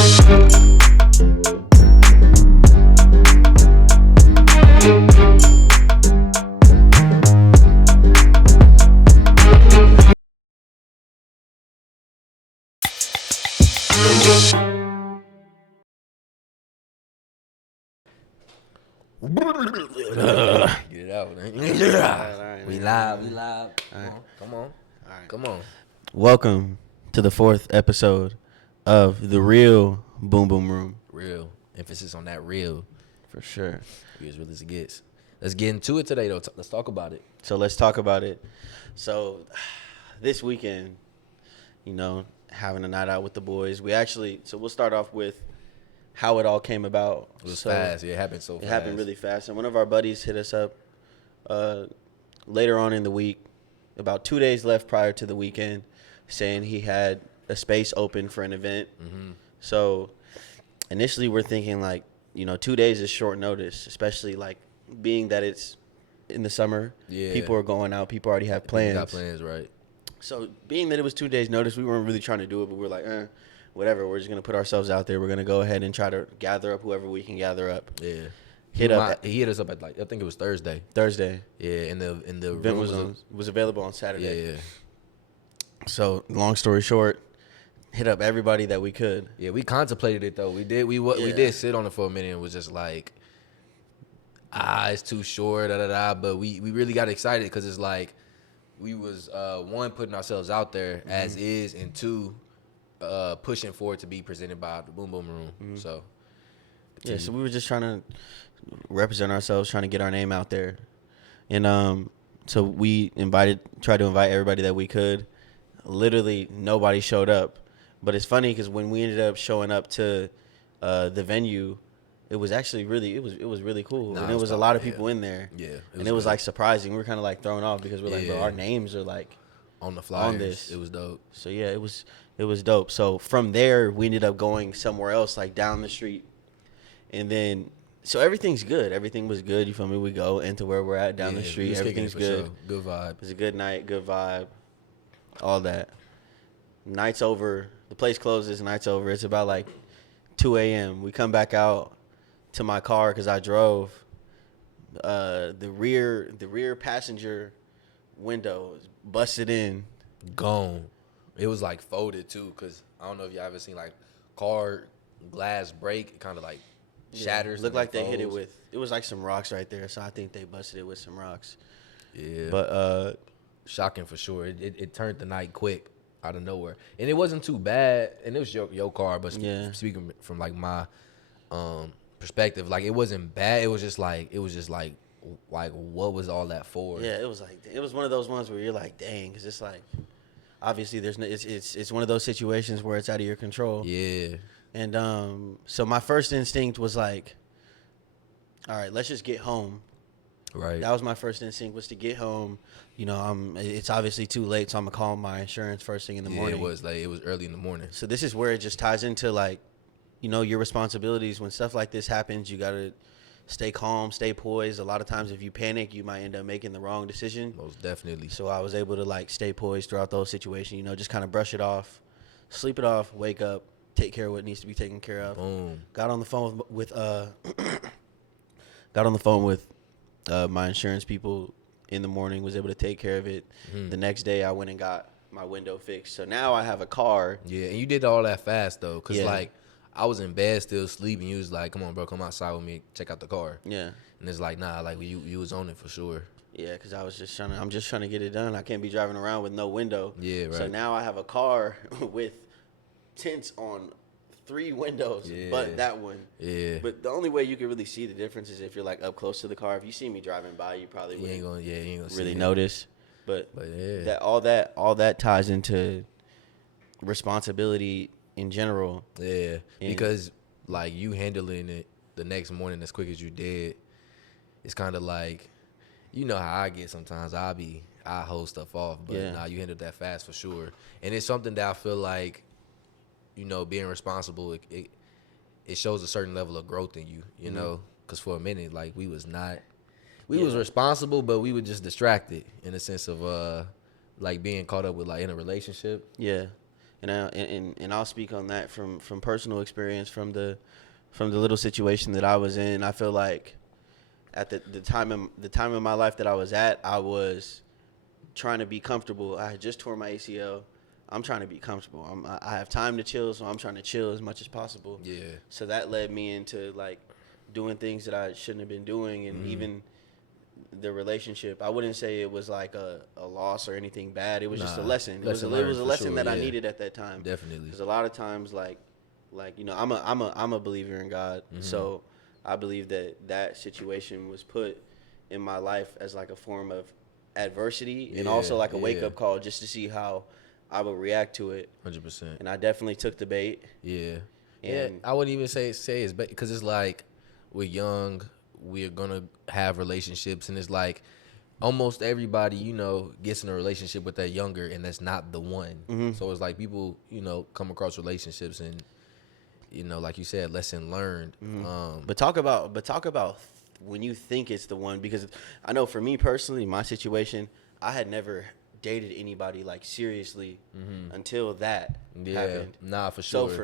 Get it out, man. All right, We man. live. All right. Come on. All right. Come on. Welcome to the 4th episode of the real Boom Boom Room. Real. Emphasis on that real. For sure. We as real as it gets. Let's get into it today, though. Let's talk about it. So let's talk about it. So this weekend, having a night out with the boys. We'll start off with how it all came about. It was fast. Yeah, it happened so fast. It happened really fast. And one of our buddies hit us up later on in the week, about 2 days left prior to the weekend, saying he had a space open for an event. Mm-hmm. So initially we're thinking 2 days is short notice, especially being that it's in the summer. Yeah. People are going out. People already have plans. People got plans, right. So being that it was 2 days notice, we weren't really trying to do it, but we were like, whatever. We're just going to put ourselves out there. We're going to go ahead and try to gather up whoever we can gather up. Yeah. He hit us up at I think it was Thursday. Yeah, and the event was available on Saturday. Yeah. So long story short, hit up everybody that we could. Yeah, we contemplated it though. We did sit on it for a minute and was just like, it's too short, But we really got excited because it's like we was one, putting ourselves out there as is, and two, pushing for it to be presented by the Boom Boom Room. Mm-hmm. So so we were just trying to represent ourselves, trying to get our name out there. And so we tried to invite everybody that we could. Literally nobody showed up. But it's funny because when we ended up showing up to the venue, it was actually it was really cool. And it was a lot of people in there. Yeah. It was surprising. We were kind of thrown off because we're bro, our names are on the flyers. On this. It was dope. So yeah, it was dope. So from there we ended up going somewhere else, down the street. And then, so everything's good. Everything was good. You feel me? We go into where we're at down the street. Everything's good. Sure. Good vibe. It was a good night, good vibe, all that. Night's over. The place closes. Night's over. It's about 2 a.m. We come back out to my car because I drove. The rear passenger window is busted in. Gone. It was folded too, because I don't know if you ever seen car glass break. It kind of shatters. Looked like they hit it with, it was some rocks right there, so I think they busted it with some rocks. Yeah. But shocking for sure. It turned the night quick out of nowhere. And it wasn't too bad, and it was your car, but speaking from my perspective, it wasn't bad. It was just what was all that for? Yeah, it was one of those ones where you're dang, because it's obviously it's one of those situations where it's out of your control. Yeah. And so my first instinct was all right, let's just get home. Right. That was my first instinct, was to get home. It's obviously too late, so I'm gonna call my insurance first thing in the morning. It was early in the morning. So this is where it just ties into your responsibilities. When stuff like this happens, you gotta stay calm, stay poised. A lot of times, if you panic, you might end up making the wrong decision. Most definitely. So I was able to stay poised throughout those situations. Just kind of brush it off, sleep it off, wake up, take care of what needs to be taken care of. Boom. Got on the phone with my insurance people in the morning. Was able to take care of it. Mm-hmm. The next day, I went and got my window fixed. So now I have a car. Yeah, and you did all that fast though, cause I was in bed still sleeping. You was like, "Come on, bro, come outside with me, check out the car." Yeah. And it's nah, you was on it for sure. Yeah, because I'm just trying to get it done. I can't be driving around with no window. Yeah, right. So now I have a car with tints on 3 windows, but that one. Yeah. But the only way you can really see the difference is if you're up close to the car. If you see me driving by, you probably wouldn't really notice. But yeah. All that ties into responsibility in general. Yeah. Because you handling it the next morning as quick as you did, it's kind of you know how I get sometimes. I hold stuff off, but you handled that fast for sure. And it's something that I feel being responsible, it shows a certain level of growth in you, you know, because for a minute, we was not, was responsible, but we were just distracted in the sense of, being caught up with, in a relationship. Yeah. And I'll speak on that from personal experience from the little situation that I was in. I feel like at the time in my life that I was at, I was trying to be comfortable. I had just torn my ACL. I'm trying to be comfortable. I have time to chill, so I'm trying to chill as much as possible. Yeah. So that led me into like doing things that I shouldn't have been doing, and even the relationship. I wouldn't say it was like a loss or anything bad. It was just a lesson. It was a lesson that I needed at that time. Definitely. Because a lot of times, like I'm a believer in God, so I believe that situation was put in my life as like a form of adversity and also like a wake up call just to see how I would react to it. 100%. And I definitely took the bait. Yeah. And I wouldn't even say it's because it's like we're young, we're gonna have relationships, and it's like almost everybody, gets in a relationship with that younger, and that's not the one. So it's like people, come across relationships and, like you said, lesson learned. But talk about when you think it's the one, because I know for me personally, my situation, I had never dated anybody like seriously until that happened. Nah, for sure. So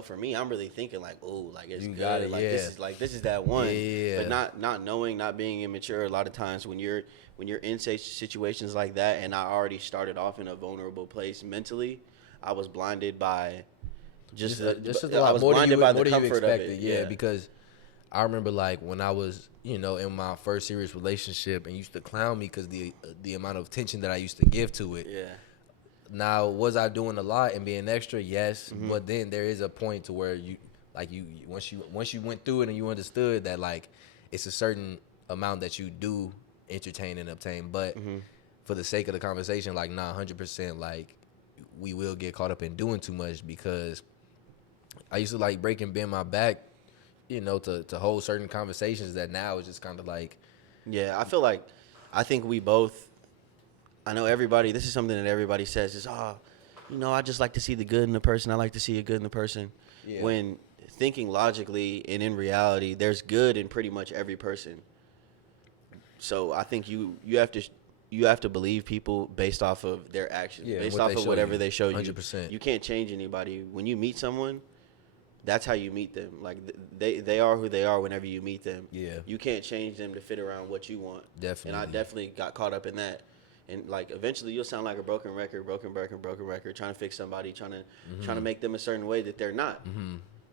for me, I'm really thinking like, oh, like it's you good. got it, like this is that one. Yeah. But not knowing, not being immature. A lot of times when you're in situations like that, and I already started off in a vulnerable place mentally, I was blinded by I was blinded by the comfort of it. Yeah, because I remember like when I was, in my first serious relationship, and used to clown me because the amount of attention that I used to give to it. Yeah. Now, was I doing a lot and being extra? Yes, but then there is a point to where once you went through it and you understood that like it's a certain amount that you do entertain and obtain, but for the sake of the conversation, like 100%, like we will get caught up in doing too much, because I used to like break and bend my back, to hold certain conversations that now is just kind of like. Yeah, I think we both, I know everybody, this is something that everybody says is, I just like to see the good in the person. I like to see a good in the person. Yeah. When thinking logically and in reality, there's good in pretty much every person. So I think you have to believe people based off of their actions, based off of whatever they show you. 100%. You can't change anybody. When you meet someone, that's how you meet them. Like they are who they are whenever you meet them. Yeah. You can't change them to fit around what you want. Definitely. And I definitely got caught up in that. And like eventually you'll sound like a broken record, trying to fix somebody, trying to make them a certain way that they're not.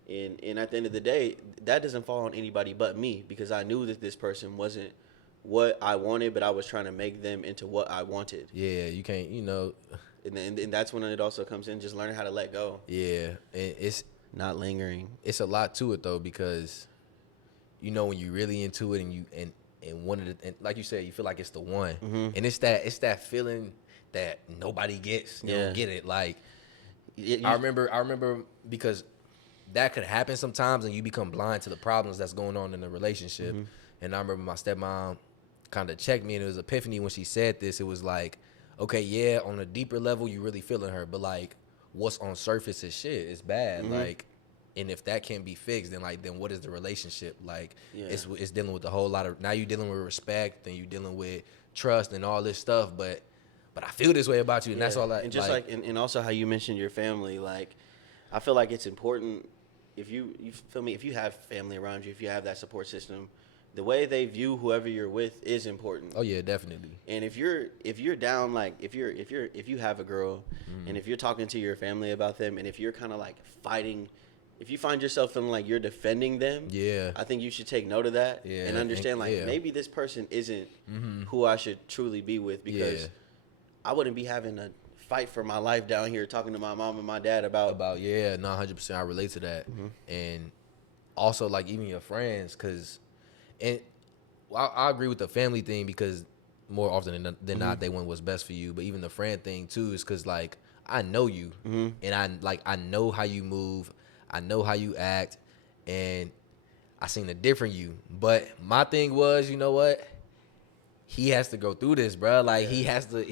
And at the end of the day, that doesn't fall on anybody but me, because I knew that this person wasn't what I wanted, but I was trying to make them into what I wanted. Yeah, you can't, And that's when it also comes in, just learning how to let go. Yeah, and it's not lingering. It's a lot to it though, because when you're really into it and you and one of the, and like you said, you feel like it's the one, and it's that feeling that nobody gets. You don't get it. Like I remember because that could happen sometimes, and you become blind to the problems that's going on in the relationship. And I remember my stepmom kind of checked me, and it was epiphany when she said this. It was like, okay, yeah, on a deeper level, you really feeling her, but like what's on surface is shit. It's bad. Like, and if that can't be fixed, then what is the relationship? Like, it's dealing with a whole lot of, now you're dealing with respect, and you're dealing with trust and all this stuff, but I feel this way about you, and that's all that. And just and also how you mentioned your family, like, I feel like it's important if you feel me, if you have family around you, if you have that support system, the way they view whoever you're with is important. Oh yeah, definitely. And if you're down, like if you have a girl, and if you're talking to your family about them, and if you're kind of like fighting, if you find yourself feeling like you're defending them, I think you should take note of that and understand maybe this person isn't who I should truly be with, because I wouldn't be having a fight for my life down here talking to my mom and my dad about 100%. I relate to that. And also like even your friends, because and I agree with the family thing, because more often than not they want what's best for you, but even the friend thing too is because like I know you, and I know how you move, I know how you act, and I seen a different you. But my thing was, you know what, he has to go through this, bro. Like he has to.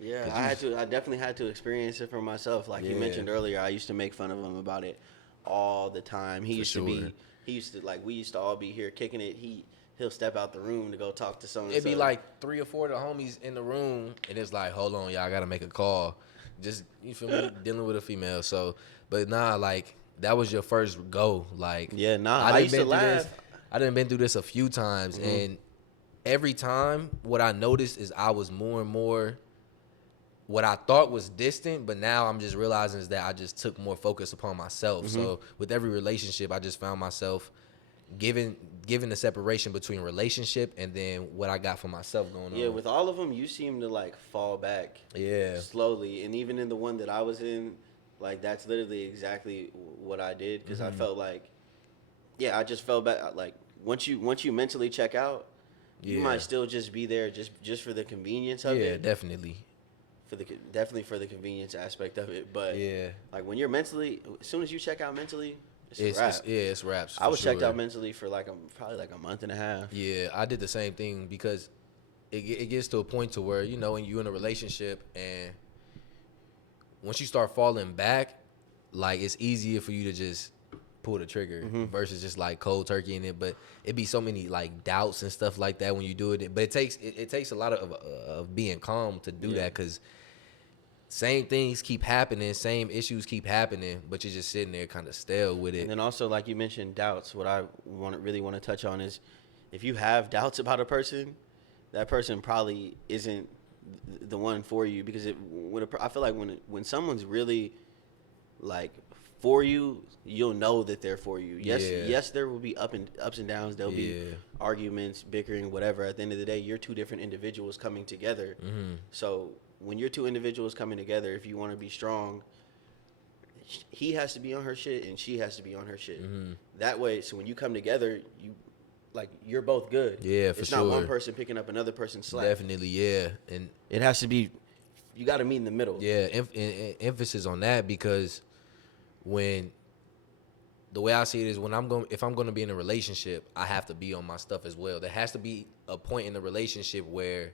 Yeah, I definitely had to experience it for myself. Like you mentioned earlier, I used to make fun of him about it all the time. He used to like, we used to all be here kicking it. He'll step out the room to go talk to someone. It'd be like 3 or 4 of the homies in the room, and it's like, hold on, y'all, I gotta make a call. just you feel me, dealing with a female. So, but nah, like that was your first go. Like, Yeah, nah. I used to laugh. I done been through this a few times, and every time, what I noticed is I was more and more what I thought was distant, but now I'm just realizing is that I just took more focus upon myself. So with every relationship, I just found myself giving the separation between relationship and then what I got for myself going on. Yeah, with all of them, you seem to like fall back. Yeah. Slowly, and even in the one that I was in, like that's literally exactly what I did because I felt like, yeah, I just fell back. Like once you mentally check out, you might still just be there just for the convenience of it. Yeah, definitely. Definitely for the convenience aspect of it, but like when you're mentally, as soon as you check out mentally, it's wrap. It's wraps. I was checked out mentally for probably like a month and a half. Yeah, I did the same thing because it gets to a point to where when you're in a relationship and once you start falling back, like it's easier for you to just pull the trigger versus just like cold turkey in it. But it be so many like doubts and stuff like that when you do it. But it takes a lot of being calm to do that because same things keep happening, same issues keep happening, but you're just sitting there kind of stale with it. And then also, like you mentioned, doubts. What I really want to touch on is if you have doubts about a person, that person probably isn't the one for you because I feel like when someone's really like for you, you'll know that they're for you. Yes, there will be ups and downs. There'll be arguments, bickering, whatever. At the end of the day, you're two different individuals coming together. So when you're two individuals coming together, if you want to be strong, he has to be on her shit and she has to be on her shit. That way, so when you come together, you're both good. Yeah, for sure. It's not one person picking up another person's slack. Definitely, yeah. And it has to be, you got to meet in the middle. Yeah, emphasis on that because the way I see it is if I'm going to be in a relationship, I have to be on my stuff as well. There has to be a point in the relationship where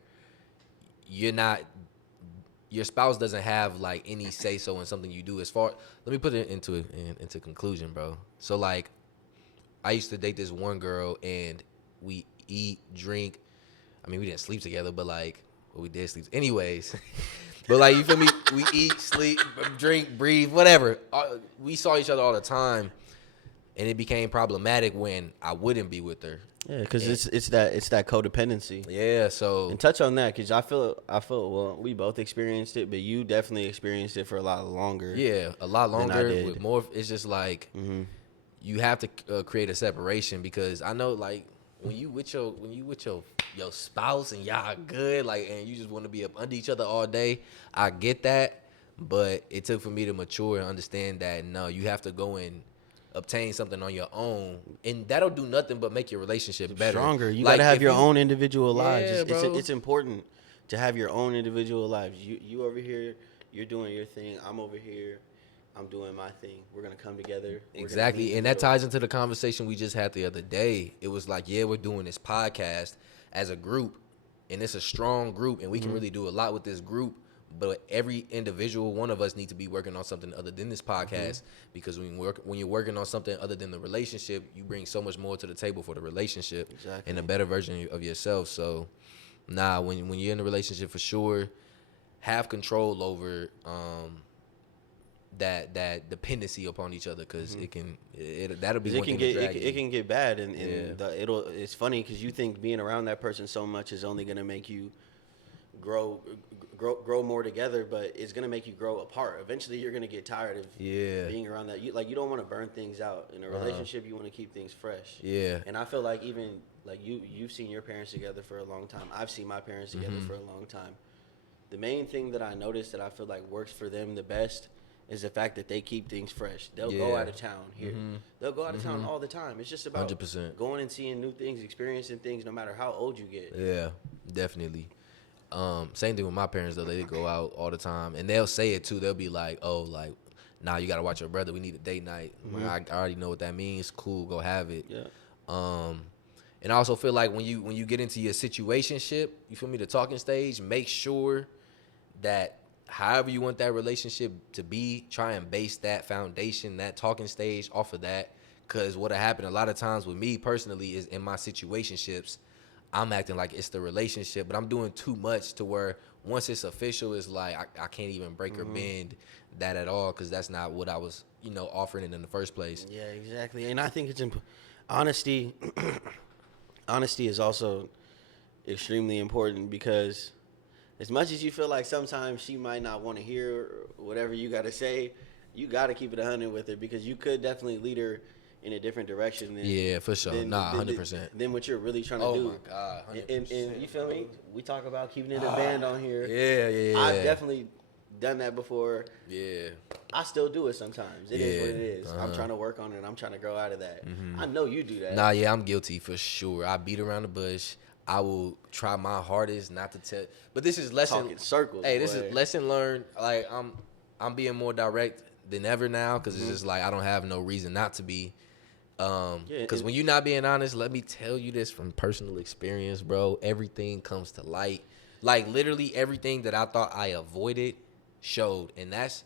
your spouse doesn't have like any say so in something you do. Let me put it into conclusion, bro. So like, I used to date this one girl and we eat, drink. I mean, we didn't sleep together, but like, we did sleep. Anyways, but like, you feel me? We eat, sleep, drink, breathe, whatever. We saw each other all the time, and it became problematic when I wouldn't be with her. Yeah, because it's that codependency. Yeah, so and touch on that because I feel well, we both experienced it, but you definitely experienced it for a lot longer. Yeah, a lot longer with more. It's just like you have to create a separation because I know like when you with your spouse and y'all good like and you just want to be up under each other all day. I get that, but it took for me to mature and understand that no, you have to go and obtain something on your own, and that'll do nothing but make your relationship better. Stronger. You gotta have your own individual lives. It's important to have your own individual lives. You over here, you're doing your thing. I'm over here, I'm doing my thing. We're gonna come together. Exactly, and that ties into the conversation we just had the other day. It was like, we're doing this podcast as a group, and it's a strong group, and we can really do a lot with this group. But every individual one of us needs to be working on something other than this podcast because when you're working on something other than the relationship, you bring so much more to the table for the relationship and a better version of yourself. So, when you're in a relationship, for sure, have control over that dependency upon each other because that'll be one thing to drag you. It can get bad and it's funny because you think being around that person so much is only gonna make you grow more together, but it's gonna make you grow apart. Eventually, you're gonna get tired of being around that. You don't want to burn things out in a relationship. You want to keep things fresh. Yeah. And I feel like even like you've seen your parents together for a long time. I've seen my parents together for a long time. The main thing that I noticed that I feel like works for them the best is the fact that they keep things fresh. They'll go out of town here. They'll go out of town all the time. It's just about 100%. going and seeing new things, experiencing things, no matter how old you get. Yeah, definitely. Same thing with my parents though. They go out all the time, and they'll say it too. They'll be like, "Oh, like, nah, you gotta watch your brother. We need a date night." Like, I already know what that means. Cool, go have it. Yeah. And I also feel like when you get into your situationship, you feel me, the talking stage, make sure that however you want that relationship to be, try and base that foundation, that talking stage off of that. Because what'll happen a lot of times with me personally is in my situationships, I'm acting like it's the relationship, but I'm doing too much to where once it's official, it's like I can't even break or bend that at all because that's not what I was, offering it in the first place. Yeah, exactly. And I think it's honesty. Honesty is also extremely important because as much as you feel like sometimes she might not want to hear whatever you got to say, you got to keep it 100 with her because you could definitely lead her in a different direction. For sure. 100%. Than what you're really trying to do. Oh, my God, 100%. And you feel me? We talk about keeping it a band on here. Yeah. I've definitely done that before. Yeah. I still do it sometimes. It is what it is. I'm trying to work on it, and I'm trying to grow out of that. I know you do that. I'm guilty for sure. I beat around the bush. I will try my hardest not to tell. But this is lesson. Talking circles. Hey, this is lesson learned. Like I'm being more direct than ever now because it's just like I don't have no reason not to be. Because when you're not being honest, let me tell you this from personal experience, bro. Everything comes to light. Like literally everything that I thought I avoided showed, and that's.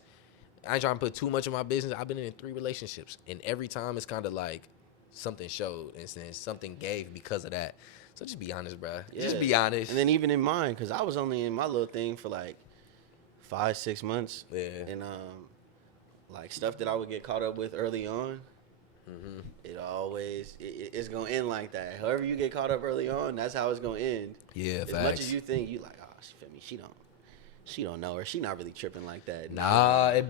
I ain't trying to put too much of my business. I've been in 3 relationships, and every time it's kind of like something showed, and then something gave because of that. So just be honest, bro. Yeah. Just be honest. And then even in mine, because I was only in my little thing for like 5-6 months. Yeah. And like stuff that I would get caught up with early on, it always it's gonna end like that. However you get caught up early on, that's how it's gonna end. Yeah, as facts. much as you think you like, oh, she feel me, she don't know her. She not really tripping like that. Nah,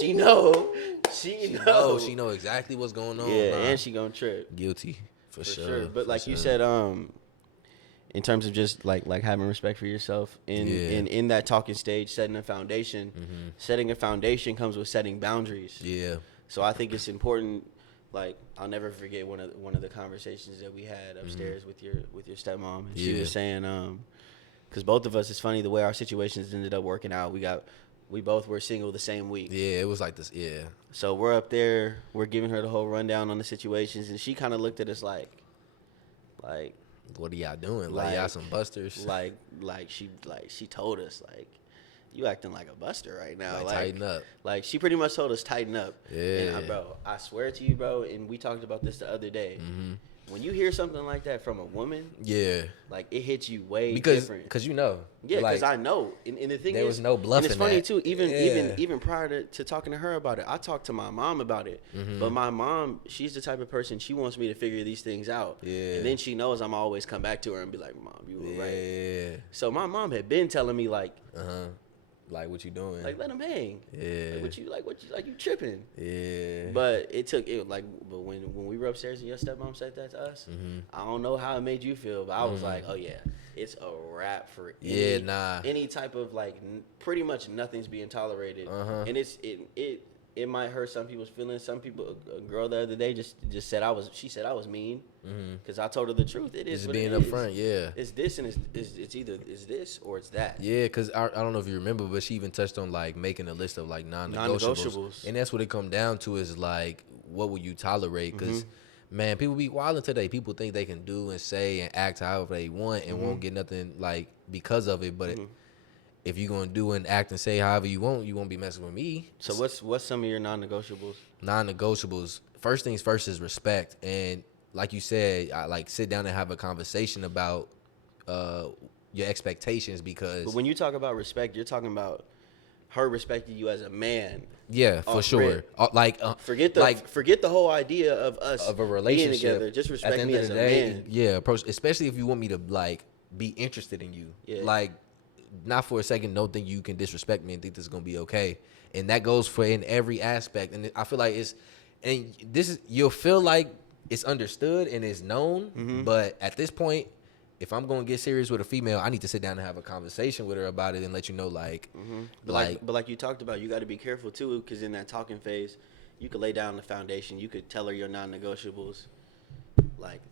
she know. She know. She know exactly what's going on. Yeah, and she gonna trip. Guilty for sure. But like you said, in terms of just like having respect for yourself in that talking stage, setting a foundation. Setting a foundation comes with setting boundaries. Yeah. So I think it's important. Like I'll never forget one of the conversations that we had upstairs with your stepmom, and she was saying, because both of us, it's funny the way our situations ended up working out. We both were single the same week. Yeah, it was like this. Yeah. So we're up there, we're giving her the whole rundown on the situations, and she kind of looked at us like, what are y'all doing? Like y'all some busters. Like she told us like, you acting like a buster right now. Like tighten up. Like she pretty much told us tighten up. Yeah. And bro, I swear to you, bro, and we talked about this the other day. When you hear something like that from a woman, like it hits you way different. Because you know. Yeah, because I know. And the thing there was no bluffing. And it's funny too. Even prior to talking to her about it, I talked to my mom about it. But my mom, she's the type of person, she wants me to figure these things out. Yeah. And then she knows I'm always come back to her and be like, Mom, you were right. Yeah. So my mom had been telling me like, like what you doing? Like let him hang. Yeah. Like you tripping. Yeah. But but when we were upstairs and your stepmom said that to us, I don't know how it made you feel, but I was like, oh yeah, it's a wrap for any type of like pretty much nothing's being tolerated, and it might hurt some people's feelings. Some people, a girl the other day just said she said I was mean because I told her the truth. It is just what being it is. upfront. Yeah, it's this and it's either it's this or it's that. Yeah, because I don't know if you remember, but she even touched on like making a list of like non-negotiables, and that's what it come down to is like what will you tolerate? Because man, people be wilding today. People think they can do and say and act however they want and won't get nothing like because of it, but. If you're gonna do and act and say however you won't be messing with me. So what's some of your non-negotiables? Non-negotiables. First things first is respect, and like you said, I like sit down and have a conversation about your expectations because. But when you talk about respect, you're talking about her respecting you as a man. Yeah, for sure. Forget the whole idea of us of a relationship being together. Just respect me as a man. Yeah, especially if you want me to like be interested in you. Yeah. Like. Not for a second, don't think you can disrespect me and think this is gonna be okay. And that goes for in every aspect. And I feel like you'll feel like it's understood and it's known. But at this point, if I'm gonna get serious with a female, I need to sit down and have a conversation with her about it and let you know, like, but like you talked about, you got to be careful too, because in that talking phase, you could lay down the foundation. You could tell her your non-negotiables, like.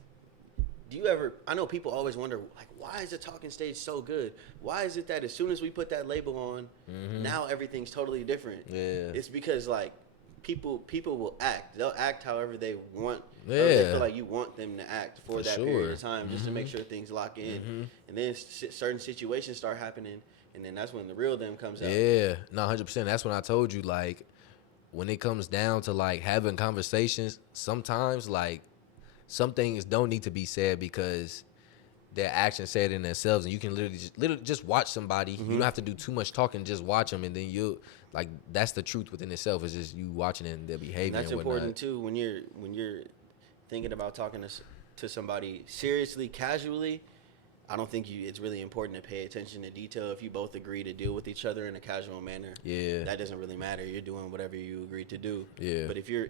I know people always wonder, like, why is the talking stage so good? Why is it that as soon as we put that label on, now everything's totally different? Yeah. It's because, like, people will act. They'll act however they want. Yeah. They feel like you want them to act for that period of time just to make sure things lock in. And then certain situations start happening, and then that's when the real them comes out. Yeah. No, 100%. That's when I told you, like, when it comes down to, like, having conversations, sometimes, like, some things don't need to be said because their actions say it in themselves, and you can literally just watch somebody. Mm-hmm. You don't have to do too much talking, just watch them, and then you like that's the truth within itself. Is just you watching it and their behavior. And that's and whatnot. important too when you're thinking about talking to somebody seriously, casually. I don't think it's really important to pay attention to detail if you both agree to deal with each other in a casual manner. Yeah, That doesn't really matter. You're doing whatever you agreed to do. Yeah. But if you're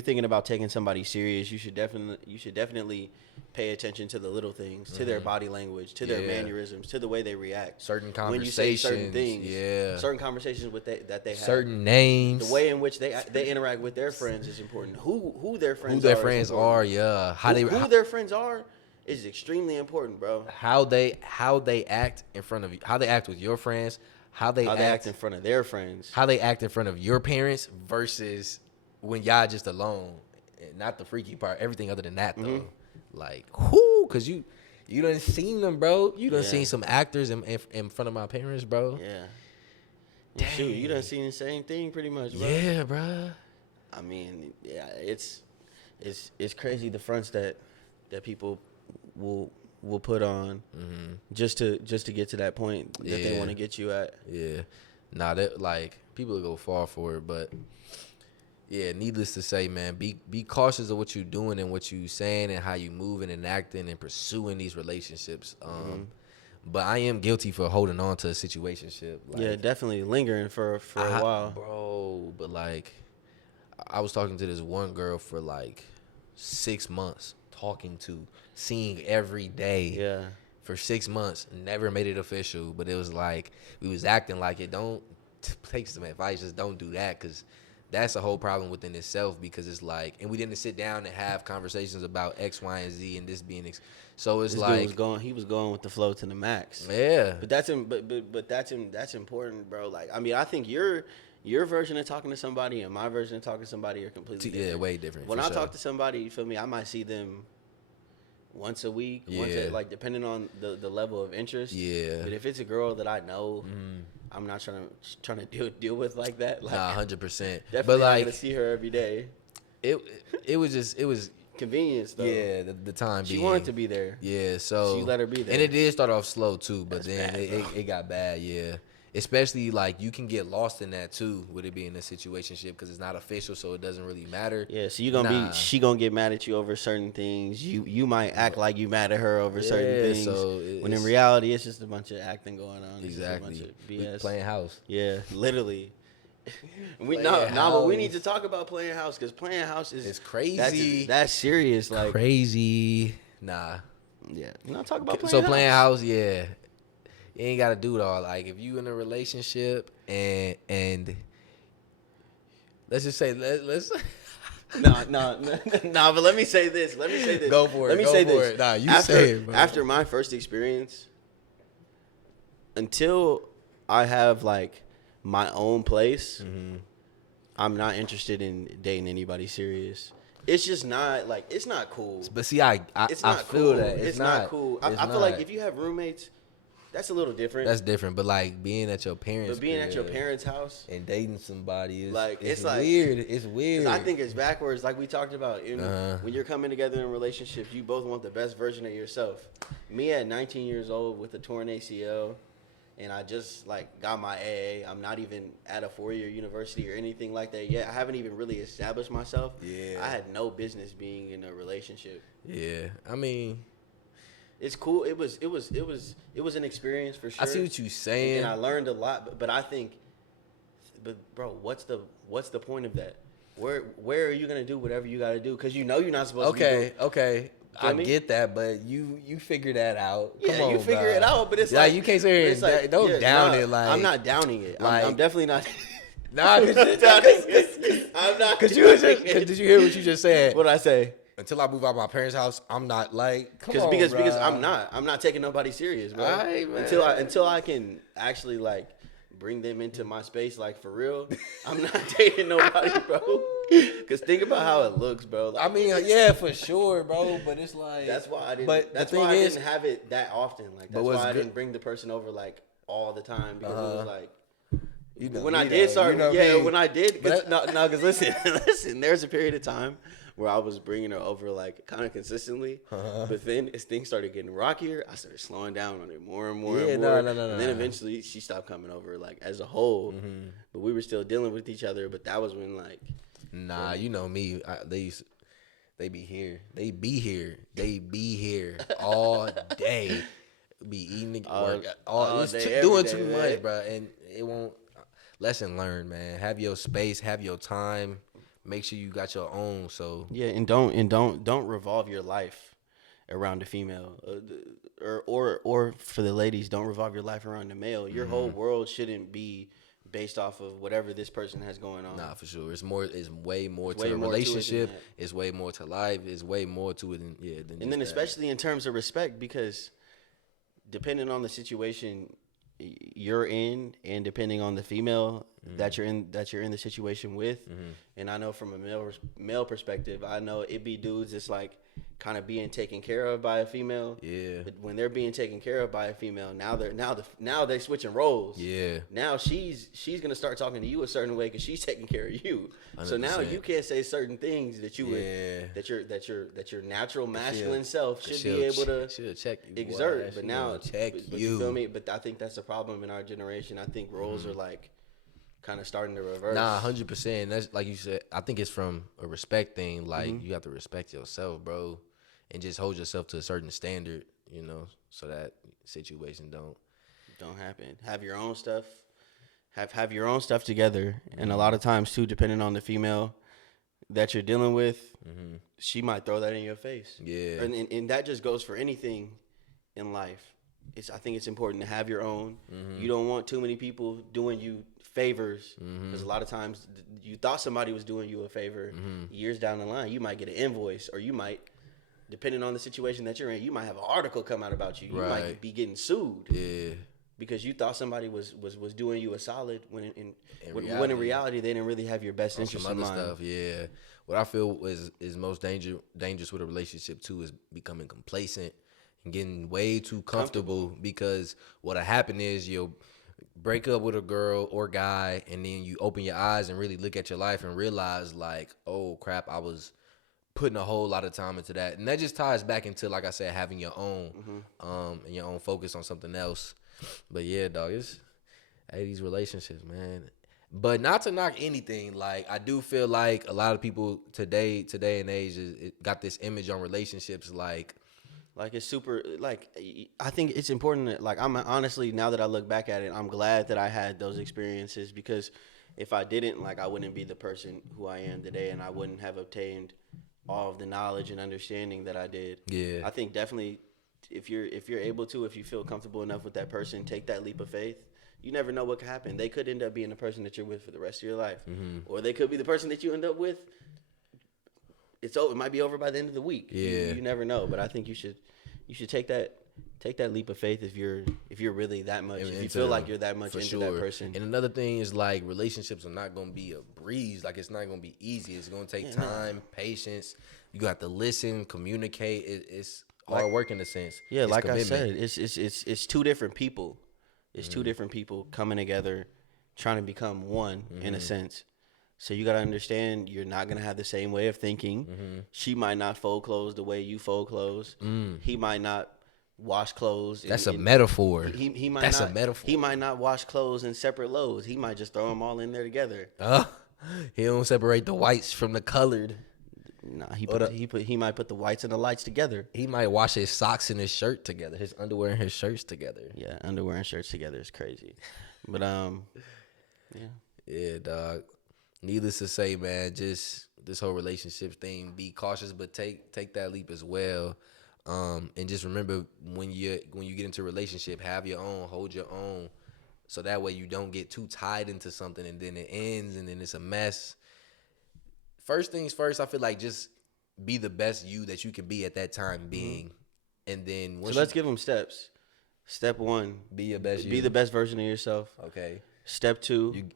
thinking about taking somebody serious, you should definitely pay attention to the little things, to their body language, to their mannerisms, to the way they react. Certain when you say conversations. certain things, Yeah. certain conversations that they have, Certain names. the way in which they interact with their friends is important. Who their friends Who their are friends is important. are, yeah. Who their friends are is extremely important, bro. How they act in front of you, how they act with your friends, how they act in front of their friends, how they act in front of your parents versus when y'all just alone. And not the freaky part, everything other than that though. Like, whoo, cause you done seen them, bro. You done seen some actors in front of my parents, bro. Yeah. Dang. Shoot, you done seen the same thing pretty much, bro. Yeah, bro. I mean, yeah, it's crazy the fronts that people will put on just to get to that point that they want to get you at. Yeah. Nah, that like people go far for it, but yeah, needless to say, man, be cautious of what you're doing and what you saying and how you moving and acting and pursuing these relationships. But I am guilty for holding on to a situationship. Like, yeah, definitely lingering for a while, bro. But like, I was talking to this one girl for like 6 months, seeing every day. Yeah. For 6 months, never made it official. But it was like we was acting like it. Don't take some advice. Just don't do that, because that's a whole problem within itself. Because it's like, and we didn't sit down and have conversations about X, Y, and Z, and this being. So it's this like he was going with the flow to the max. Yeah. But that's important, bro. Like, I mean, I think your version of talking to somebody and my version of talking to somebody are completely different. Yeah, way different. When I talk to somebody, you feel me, I might see them once a week, like depending on the level of interest. Yeah. But if it's a girl that I know, I'm not trying to deal with like that. Like, 100%. Definitely But like, not gonna see her every day. It was convenience though. Yeah, the time she being. wanted to be there. Yeah, so she let her be there. And it did start off slow too, but That's then bad, it got bad. Yeah. Especially like you can get lost in that too with it being a situationship because it's not official, so it doesn't really matter. Yeah, so she gonna get mad at you over certain things. You might act like you mad at her over certain things. So when in reality it's just a bunch of acting going on. Exactly. It's just a bunch of BS. We playing house. Yeah, literally. But we need to talk about playing house because playing house is it's crazy. That's serious. Like crazy. Nah. Yeah. You know, talk about playing so house. playing house, yeah. You ain't gotta do it all. Like if you in a relationship and let's just say let's No, but let me say this. Go for it. Go for it. Nah, you say it, bro. After my first experience, until I have like my own place, I'm not interested in dating anybody serious. It's just not like it's not cool. But see, I feel cool. that It's not cool. I feel like if you have roommates, that's a little different. That's different, but like being at your parents' at your parents' house and dating somebody is like it's like weird. It's weird. I think it's backwards, like we talked about. When you're coming together in relationships, you both want the best version of yourself. Me at 19 years old with a torn ACL, and I just like got my AA. I'm not even at a 4-year university or anything like that yet. I haven't even really established myself. Yeah, I had no business being in a relationship. Yeah, I mean. It's cool. It was an experience for sure. I see what you're saying. And I learned a lot, but I think, bro, what's the point of that? Where are you gonna do whatever you gotta do? Because you know you're not supposed to be doing. Okay. I get that, but you figure that out. Yeah, Come on, you figure it out, but it's like like you can't say it. Like, don't down it. Like I'm not downing it. Like, I'm definitely not. Nah, I'm not. Because did you hear what you just said? What did I say? Until I move out of my parents' house, I'm not like because I'm not taking nobody serious, bro. Right, until I can actually like bring them into my space, like for real. I'm not dating nobody, bro. Because think about how it looks, bro. Like, I mean, yeah, for sure, bro. But it's like that's why I didn't. But that's why I didn't have it that often. Like that's why I didn't bring the person over like all the time because it was like. When I did start, when I did, because listen, there's a period of time where I was bringing her over like kind of consistently, but then as things started getting rockier, I started slowing down on it more and more and more. And then eventually she stopped coming over like as a whole, but we were still dealing with each other. But that was when like, nah, you know me, they be here, they be here all day, be eating work all it's day, doing day, too man. much, bro, and it won't. Lesson learned, man. Have your space, have your time. Make sure you got your own. So yeah, and don't revolve your life around the female, or for the ladies, don't revolve your life around the male. Your whole world shouldn't be based off of whatever this person has going on. nah, for sure. It's more. It's way more It's to way a more to it than relationship. that. It's way more to life. It's way more to it than Than And then especially in terms of respect, because depending on the situation you're in, and depending on the female that you're in the situation with, and I know from a male perspective, I know it be dudes that's like kind of being taken care of by a female. Yeah. But when they're being taken care of by a female, now they're switching roles. Yeah. Now she's gonna start talking to you a certain way because she's taking care of you. 100%. So now you can't say certain things that you would that your natural masculine self should be able to check you, exert. Boy. But now but you feel me? But I think that's a problem in our generation. I think roles are like kind of starting to reverse. Nah, 100%. That's like you said. I think it's from a respect thing. Like you have to respect yourself, bro, and just hold yourself to a certain standard. You know, so that situation don't happen. Have your own stuff. Have your own stuff together. And a lot of times too, depending on the female that you're dealing with, she might throw that in your face. Yeah. And that just goes for anything in life. I think it's important to have your own. You don't want too many people doing you favors, because a lot of times you thought somebody was doing you a favor. Years down the line, you might get an invoice, or you might, depending on the situation that you're in, you might have an article come out about you. You might be getting sued. Yeah. Because you thought somebody was doing you a solid when in reality they didn't really have your best interest in mind. Stuff, yeah. What I feel is most dangerous with a relationship too is becoming complacent and getting way too comfortable. Because what'll happen is you'll break up with a girl or guy, and then you open your eyes and really look at your life and realize like, oh crap, I was putting a whole lot of time into that. And that just ties back into, like I said, having your own and your own focus on something else. But yeah, dog, these relationships, man. But not to knock anything, like I do feel like a lot of people today and age got this image on relationships like it's super, like, I think it's important that, like, I'm honestly, now that I look back at it, I'm glad that I had those experiences, because if I didn't, like, I wouldn't be the person who I am today, and I wouldn't have obtained all of the knowledge and understanding that I did. Yeah. I think definitely if you're able to, if you feel comfortable enough with that person, take that leap of faith. You never know what could happen. They could end up being the person that you're with for the rest of your life, or they could be the person that you end up with. It's over. It might be over by the end of the week. Yeah, you never know. But I think you should take that leap of faith if you're really that much. If you feel like you're that much into that person. And another thing is, like, relationships are not gonna be a breeze. Like, it's not gonna be easy. It's gonna take time, patience. You got to listen, communicate. It's hard work in a sense. Yeah, like commitment. I said, it's two different people. It's two different people coming together, trying to become one in a sense. So you got to understand, you're not going to have the same way of thinking. She might not fold clothes the way you fold clothes. He might not wash clothes. That's a metaphor. He might That's not, a metaphor. He might not wash clothes in separate loads. He might just throw them all in there together. He don't separate the whites from the colored. Nah, he might put the whites and the lights together. He might wash his socks and his shirt together, his underwear and his shirts together. Yeah, underwear and shirts together is crazy. But yeah, dog. Needless to say, man, just this whole relationship thing, be cautious, but take that leap as well. And just remember, when you get into a relationship, have your own, hold your own, so that way you don't get too tied into something and then it ends and then it's a mess. First things first, I feel like just be the best you that you can be at that time being. And then let's give them steps. Step 1, be your best be the best version of yourself. Okay. Step 2,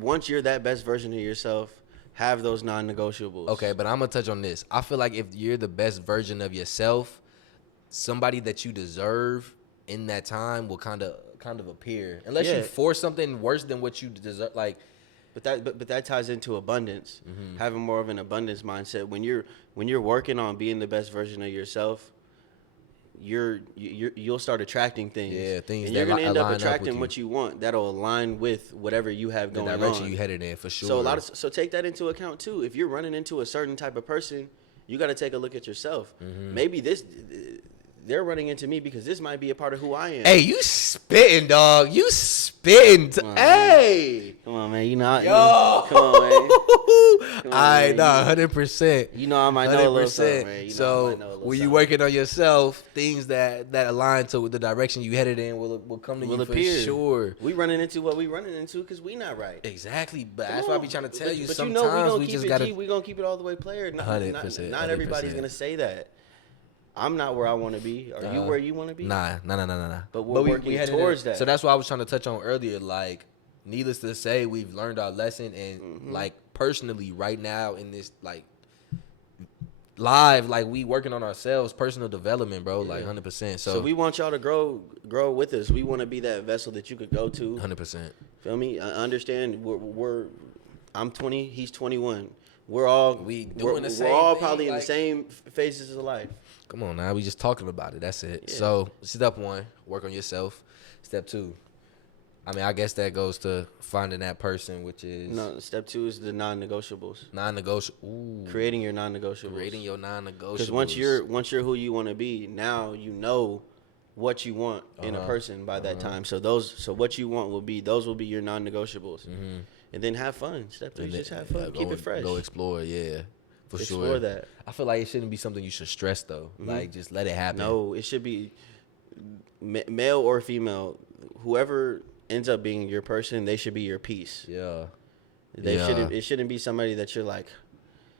once you're that best version of yourself, have those non-negotiables. Okay, but I'm gonna touch on this. I feel like if you're the best version of yourself, somebody that you deserve in that time will kind of appear, unless you force something worse than what you deserve. Like, But that ties into abundance. Having more of an abundance mindset. When you're working on being the best version of yourself, you'll start attracting things. Yeah, things and that you're gonna end up attracting you. what you want. That'll align with whatever you have going on. The direction you headed in, for sure. So take that into account too. If you're running into a certain type of person, you got to take a look at yourself. Maybe they're running into me because this might be a part of who I am. Hey, you spitting, dog. You spitting. Hey. Come on, man. You know. Yo. Come on, man. I know, 100%. You know I might know a little something, man. You know So I might know a little when you something. working on yourself, things that align to the direction you headed in will come to you appear. for sure. We running into what we running into because we not right. Exactly, but that's why I be trying to tell you. But Sometimes we just gotta. We gonna keep it all the way player. 100%. Not everybody's gonna say that. I'm not where I want to be. Are you where you want to be? Nah. But we're working towards that. So that's what I was trying to touch on earlier. Like, needless to say, we've learned our lesson, and like personally, right now in this like live, like we working on ourselves, personal development, bro. Like 100%. So we want y'all to grow with us. We want to be that vessel that you could go to. 100%. Feel me? I understand. I'm 20. He's 21. We're all doing the we're all thing, probably in like, the same phases of life. Come on now, we just talking about it. That's it. Yeah. So step 1, work on yourself. Step 2, I mean, I guess that goes to finding that person, which is Step 2 is the non-negotiables. Non-negotiable. Creating your non-negotiables. Creating your non-negotiables. Because once you're who you want to be, now you know what you want in a person by that time. So what you want will be your non-negotiables. And then have fun. Step 3 is just have fun. Keep it fresh. Go explore, yeah. For sure. Explore that. I feel like it shouldn't be something you should stress though. Like just let it happen. No, it should be male or female. Whoever ends up being your person, they should be your piece. Yeah. It shouldn't be somebody that you're like,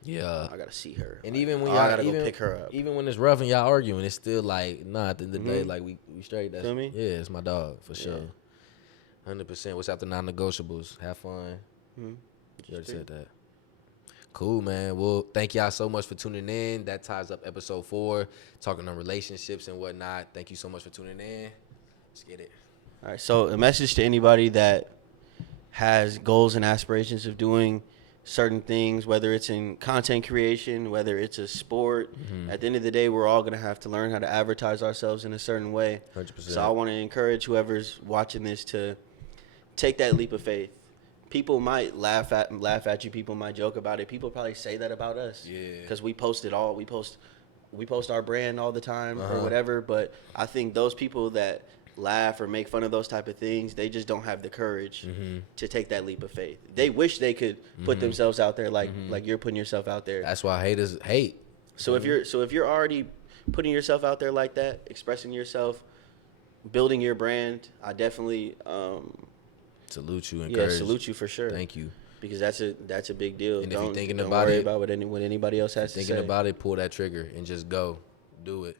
yeah, I gotta see her. And like, even when I gotta go pick her up. Even when it's rough and y'all arguing, it's still like, at the end of the day, like we straight. That's, feel me? Yeah, it's my dog for sure. 100%. What's after non-negotiables? Have fun. You already said that. Cool, man. Well, thank y'all so much for tuning in. That ties up episode 4, talking on relationships and whatnot. Thank you so much for tuning in. Let's get it. All right. So a message to anybody that has goals and aspirations of doing certain things, whether it's in content creation, whether it's a sport. At the end of the day, we're all going to have to learn how to advertise ourselves in a certain way. 100%. So I want to encourage whoever's watching this to take that leap of faith. People might laugh at you. People might joke about it. People probably say that about us. Yeah. Because we post it all. We post our brand all the time or whatever. But I think those people that laugh or make fun of those type of things, they just don't have the courage to take that leap of faith. They wish they could put themselves out there like you're putting yourself out there. That's why haters hate. So if you're already putting yourself out there like that, expressing yourself, building your brand, I definitely salute you. Encourage. Salute you for sure. Thank you. Because that's a big deal. And if you're thinking don't about worry it, about what anybody else has to say. Thinking about it, pull that trigger and just go. Do it.